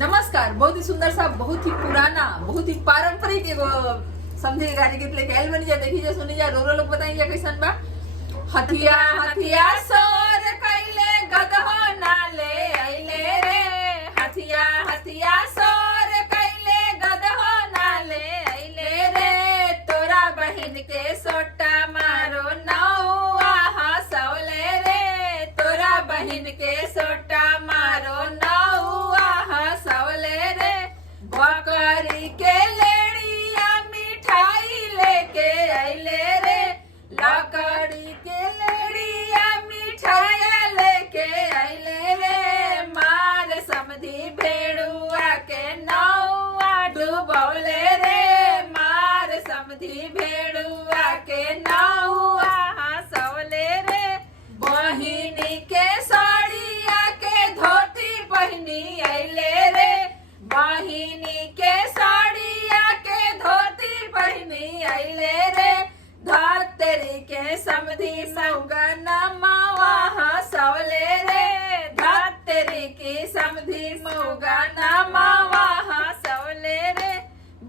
नमस्कार। बहुत ही सुंदर सा, बहुत ही पुराना, बहुत ही पारंपरिक एगो समझे गाड़ी गीत लेके आयल बनी जा। देखी जा, सुनी जा, रो रो लोग बताई जा कैसन बा। हथिया हथिया सोर कैले गदहो नाले आइले रे। हथिया हथिया सोर कैले गदहो नाले आइले रे। तोरा बहिन के सोटा मारो नौआ हंसौले रे। तोरा बहिन के सोटा मारो नौआ हंसौले रे। बकरी के लेड़िया मिठाई लेके आइले रे। लकड़ी के लेड़िया मिठाई लेके आइले रे। मार समधी भेड़ुआ के नौआ डुबौले रे। मार समधी भेड़ुआ के नौआ हंसौले रे। बहिनी के साड़िया के धोती पहनी आइले रे। बहिनी के साड़िया के धोती पहनी आइले रे। धतरी के समधी मौगन मावा हंसौले रे। धतरी की समधी मौगन मावा हंसौले रे।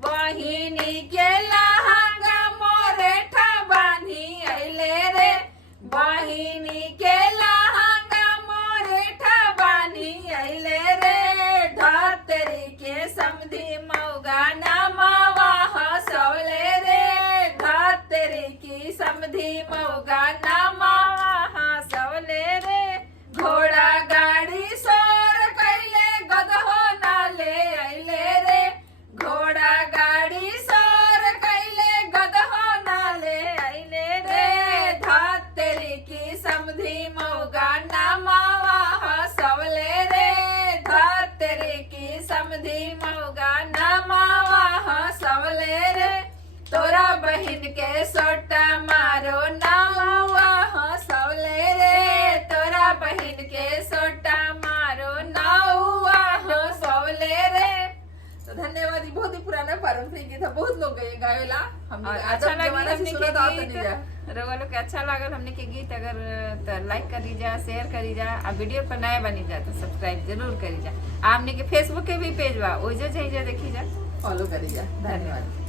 बहिनी के लहंगा मोरेठा बांधी आइले रे। बहिनी के लहंगा मोरेठा बांधी आइले रे। धतरी के समधी मौगन मावा हंसौले रे। धतरी की समधी मौगन मावा हंसौले रे। घोड़ा गाड़ी सोर कैले गदहो नाले आइले रे। घोड़ा गाड़ी सोर कैले गदहो नाले आइले रे। धतरी की समधी मौगन मावा हंसौले रे। धतरी की समधी मौगन मावा हंसौले रे। तोरा बहिन के सोटा मारो नौआ हंसौले रे। तोरा बहिन के सोटा मारो नौआ हंसौले रे। तो धन्यवाद। ये बहुत ही पुराना पारंपरिक गीत है, बहुत लोग ये गावेला। हम अच्छा लगा हमने के गीत रउआ लोग के अच्छा लागल हमने के गीत। अगर तो लाइक करी जा, शेयर करी जा, आ वीडियो पर नया बनी जा तो सब्सक्राइब जरूर करी जा। हमने के फेसबुक के भी पेज बा, ओइजे जाई जा, देखी जा, फॉलो करी जा। धन्यवाद।